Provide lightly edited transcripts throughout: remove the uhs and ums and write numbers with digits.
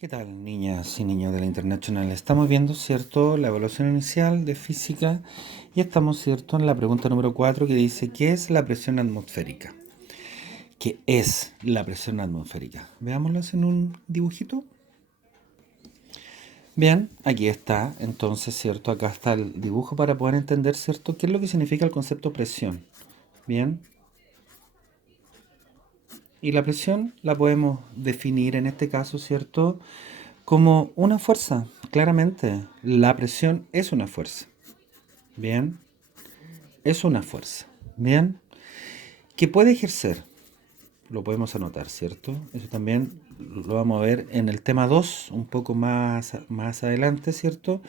¿Qué tal, niñas y niños de la Internacional? Estamos viendo, ¿cierto?, la evaluación inicial de física y estamos, ¿cierto?, en la pregunta número 4 que dice, ¿qué es la presión atmosférica? ¿Qué es la presión atmosférica? Veámoslas en un dibujito. Bien, aquí está, entonces, ¿cierto? Acá está el dibujo para poder entender, ¿cierto?, qué es lo que significa el concepto presión. Bien, y la presión la podemos definir en este caso, ¿cierto?, como una fuerza. Claramente, la presión es una fuerza. Bien, es una fuerza. Bien, que puede ejercer, lo podemos anotar, ¿cierto? Eso también lo vamos a ver en el tema 2 un poco más adelante, ¿cierto?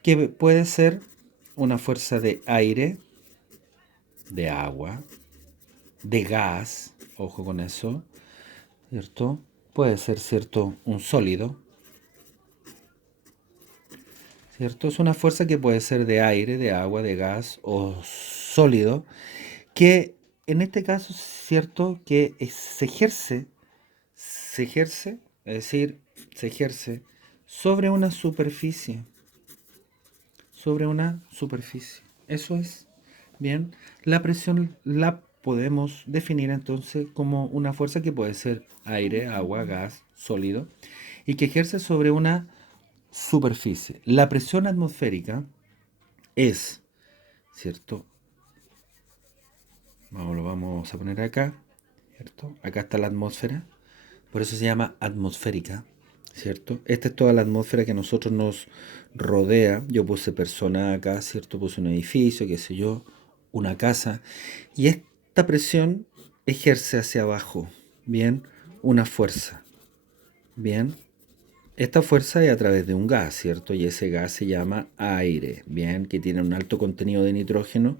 Que puede ser una fuerza de aire, de agua, de gas, ojo con eso, ¿cierto? Puede ser, ¿cierto?, un sólido, ¿cierto? Es una fuerza que puede ser de aire, de agua, de gas o sólido, que en este caso es cierto que se ejerce, es decir, se ejerce sobre una superficie, sobre una superficie. Eso es, bien, la presión la podemos definir entonces como una fuerza que puede ser aire, agua, gas, sólido, y que ejerce sobre una superficie. La presión atmosférica es, ¿cierto? Lo vamos a poner acá, ¿cierto? Acá está la atmósfera, por eso se llama atmosférica, ¿cierto? Esta es toda la atmósfera que a nosotros nos rodea. Yo puse persona acá, ¿cierto? Puse un edificio, qué sé yo, una casa. Y esta presión ejerce hacia abajo, ¿bien? Una fuerza, ¿bien? Esta fuerza es a través de un gas, ¿cierto? Y ese gas se llama aire, ¿bien? Que tiene un alto contenido de nitrógeno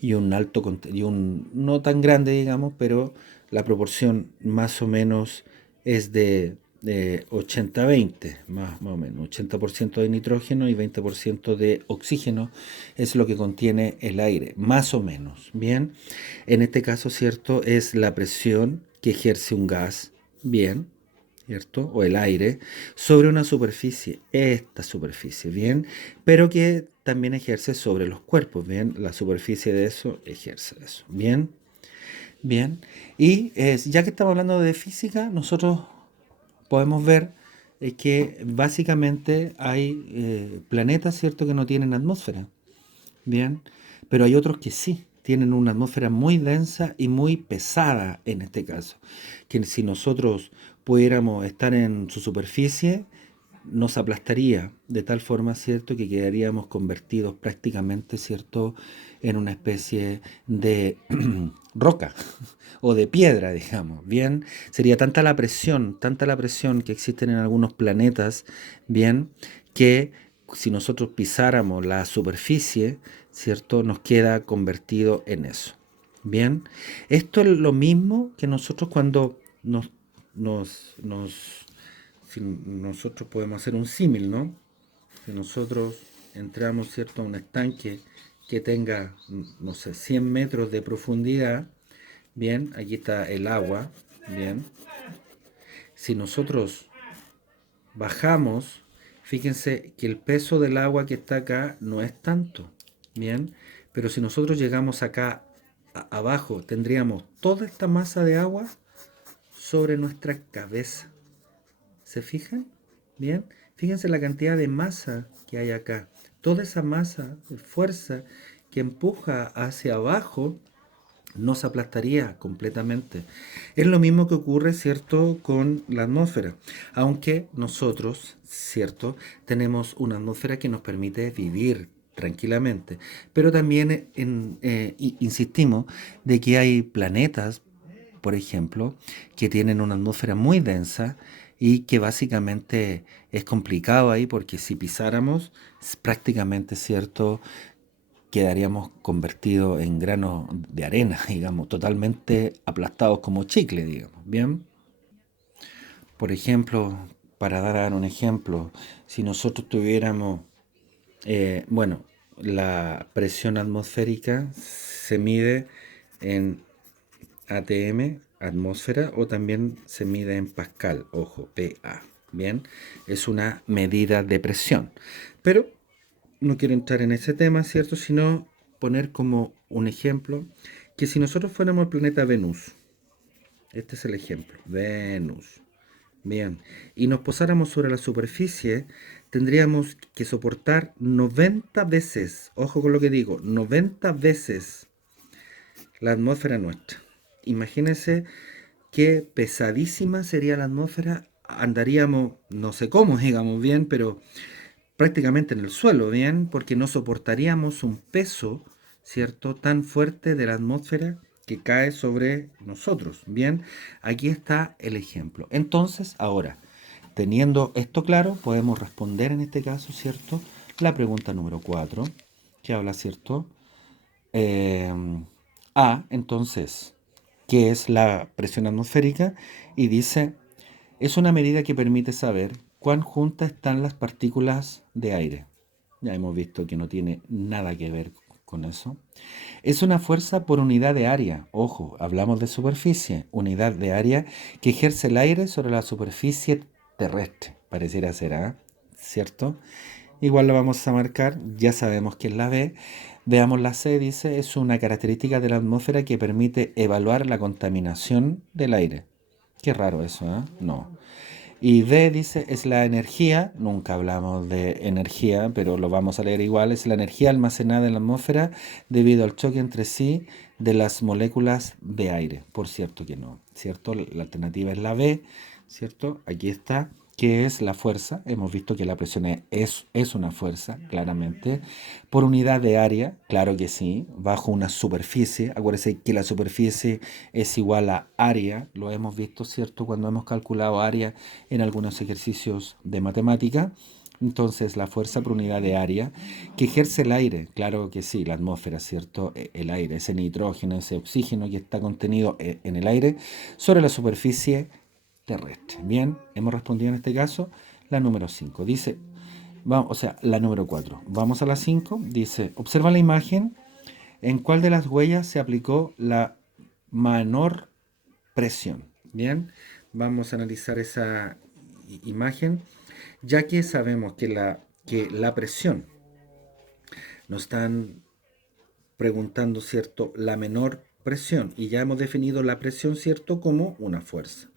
y un alto y un no tan grande, digamos, pero la proporción más o menos es de 80-20, más o menos. 80% de nitrógeno y 20% de oxígeno es lo que contiene el aire, más o menos, ¿bien? En este caso, ¿cierto? Es la presión que ejerce un gas, ¿bien? ¿Cierto? O el aire, sobre una superficie, esta superficie, ¿bien? Pero que también ejerce sobre los cuerpos, ¿bien? La superficie de eso ejerce eso, ¿bien? Bien. Y ya que estamos hablando de física, nosotros podemos ver que básicamente hay planetas, ¿cierto?, que no tienen atmósfera, ¿bien? Pero hay otros que sí, tienen una atmósfera muy densa y muy pesada en este caso, que si nosotros pudiéramos estar en su superficie, nos aplastaría de tal forma, ¿cierto?, que quedaríamos convertidos prácticamente, ¿cierto?, en una especie de roca o de piedra, digamos, ¿bien? Sería tanta la presión que existen en algunos planetas, ¿bien?, que si nosotros pisáramos la superficie, ¿cierto?, nos queda convertido en eso. Bien, esto es lo mismo que nosotros cuando si nosotros podemos hacer un símil, ¿no? Si nosotros entramos, ¿cierto?, a un estanque que tenga, no sé, 100 metros de profundidad, bien, aquí está el agua, bien. Si nosotros bajamos, fíjense que el peso del agua que está acá no es tanto, bien, pero si nosotros llegamos acá abajo, tendríamos toda esta masa de agua sobre nuestra cabeza. ¿Se fijan? Bien, fíjense la cantidad de masa que hay acá. Toda esa masa de fuerza que empuja hacia abajo nos aplastaría completamente. Es lo mismo que ocurre, ¿cierto?, con la atmósfera. Aunque nosotros, ¿cierto?, tenemos una atmósfera que nos permite vivir tranquilamente. Pero también insistimos de que hay planetas, por ejemplo, que tienen una atmósfera muy densa y que básicamente es complicado ahí porque si pisáramos, es prácticamente cierto, quedaríamos convertidos en granos de arena, digamos, totalmente aplastados como chicle, digamos, ¿bien? Por ejemplo, para dar un ejemplo, si nosotros tuviéramos, bueno, la presión atmosférica se mide en ATM, atmósfera, o también se mide en Pascal, ojo, PA. Bien, es una medida de presión. Pero no quiero entrar en ese tema, ¿cierto? Sino poner como un ejemplo que si nosotros fuéramos el planeta Venus, este es el ejemplo, Venus, bien, y nos posáramos sobre la superficie, tendríamos que soportar 90 veces, ojo con lo que digo, 90 veces la atmósfera nuestra. Imagínense qué pesadísima sería la atmósfera. Andaríamos, no sé cómo, digamos bien, pero prácticamente en el suelo, bien, porque no soportaríamos un peso, ¿cierto?, tan fuerte de la atmósfera que cae sobre nosotros. Bien, aquí está el ejemplo. Entonces, ahora, teniendo esto claro, podemos responder en este caso, ¿cierto?, la pregunta número 4 que habla, ¿cierto? Eh, entonces, ¿qué es la presión atmosférica? Y dice, es una medida que permite saber cuán juntas están las partículas de aire. Ya hemos visto que no tiene nada que ver con eso. Es una fuerza por unidad de área. Ojo, hablamos de superficie. Unidad de área que ejerce el aire sobre la superficie terrestre. Pareciera ser, ¿ah? ¿Cierto? Igual lo vamos a marcar. Ya sabemos que es la B. Veamos la C, dice, es una característica de la atmósfera que permite evaluar la contaminación del aire. Qué raro eso, ¿eh? No. Y D dice, es la energía, nunca hablamos de energía, pero lo vamos a leer igual, es la energía almacenada en la atmósfera debido al choque entre sí de las moléculas de aire. Por cierto que no, ¿cierto? La alternativa es la B, ¿cierto? Aquí está, que es la fuerza. Hemos visto que la presión es una fuerza, claramente. Por unidad de área, claro que sí, bajo una superficie. Acuérdense que la superficie es igual a área, lo hemos visto, ¿cierto? Cuando hemos calculado área en algunos ejercicios de matemática. Entonces, la fuerza por unidad de área que ejerce el aire, claro que sí, la atmósfera, ¿cierto? El aire, ese nitrógeno, ese oxígeno que está contenido en el aire sobre la superficie terrestre. Bien, hemos respondido en este caso la número 5. Dice, vamos, o sea, la número 4. Vamos a la 5. Dice, observa la imagen en cuál de las huellas se aplicó la menor presión. Bien, vamos a analizar esa imagen, ya que sabemos que la presión, nos están preguntando, ¿cierto?, la menor presión, y ya hemos definido la presión, ¿cierto?, como una fuerza.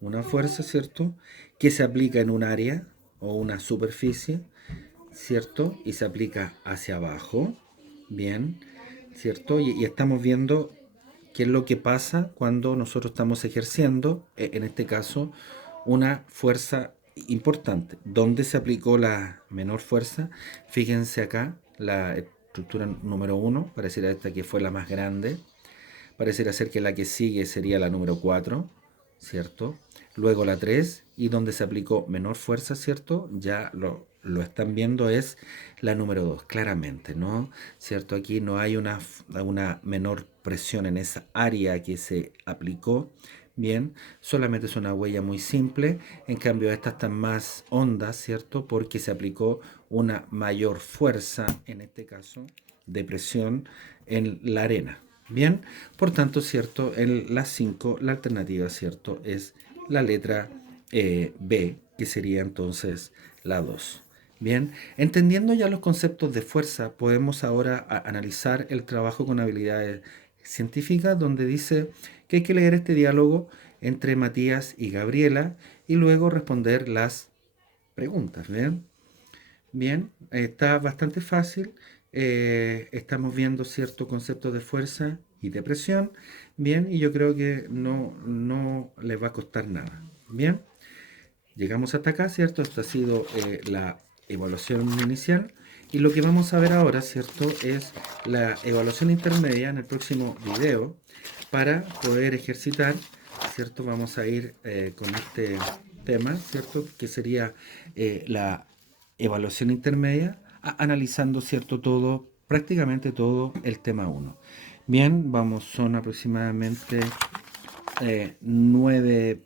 Una fuerza, ¿cierto?, que se aplica en un área o una superficie, ¿cierto? Y se aplica hacia abajo, bien, ¿cierto? Y estamos viendo qué es lo que pasa cuando nosotros estamos ejerciendo, en este caso, una fuerza importante. ¿Dónde se aplicó la menor fuerza? Fíjense acá, la estructura número 1, pareciera esta que fue la más grande. Pareciera ser que la que sigue sería la número 4, ¿cierto? Luego la 3, y donde se aplicó menor fuerza, ¿cierto? Ya lo están viendo, es la número 2, claramente, ¿no? ¿Cierto? Aquí no hay una menor presión en esa área que se aplicó. Bien, solamente es una huella muy simple. En cambio, estas están más hondas, ¿cierto? Porque se aplicó una mayor fuerza, en este caso, de presión en la arena. Bien, por tanto, ¿cierto? En las 5, la alternativa, ¿cierto?, es la letra B, que sería entonces la 2. Bien, entendiendo ya los conceptos de fuerza, podemos ahora analizar el trabajo con habilidades científicas, donde dice que hay que leer este diálogo entre Matías y Gabriela y luego responder las preguntas. Bien, bien, está bastante fácil. Estamos viendo ciertos conceptos de fuerza y de presión. Bien, y yo creo que no les va a costar nada. Bien, llegamos hasta acá, ¿cierto? Esta ha sido la evaluación inicial. Y lo que vamos a ver ahora, ¿cierto?, es la evaluación intermedia en el próximo video para poder ejercitar, ¿cierto? Vamos a ir con este tema, ¿cierto?, que sería la evaluación intermedia, analizando, ¿cierto?, todo, prácticamente todo el tema 1. Bien, vamos, son aproximadamente 9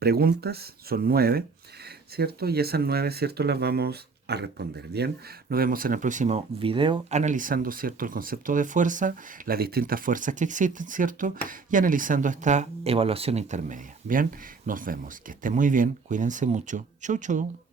preguntas, son 9, ¿cierto? Y esas 9, ¿cierto?, las vamos a responder. Bien, nos vemos en el próximo video analizando, ¿cierto?, el concepto de fuerza, las distintas fuerzas que existen, ¿cierto? Y analizando esta evaluación intermedia. Bien, nos vemos. Que esté muy bien, cuídense mucho. Chau, chau.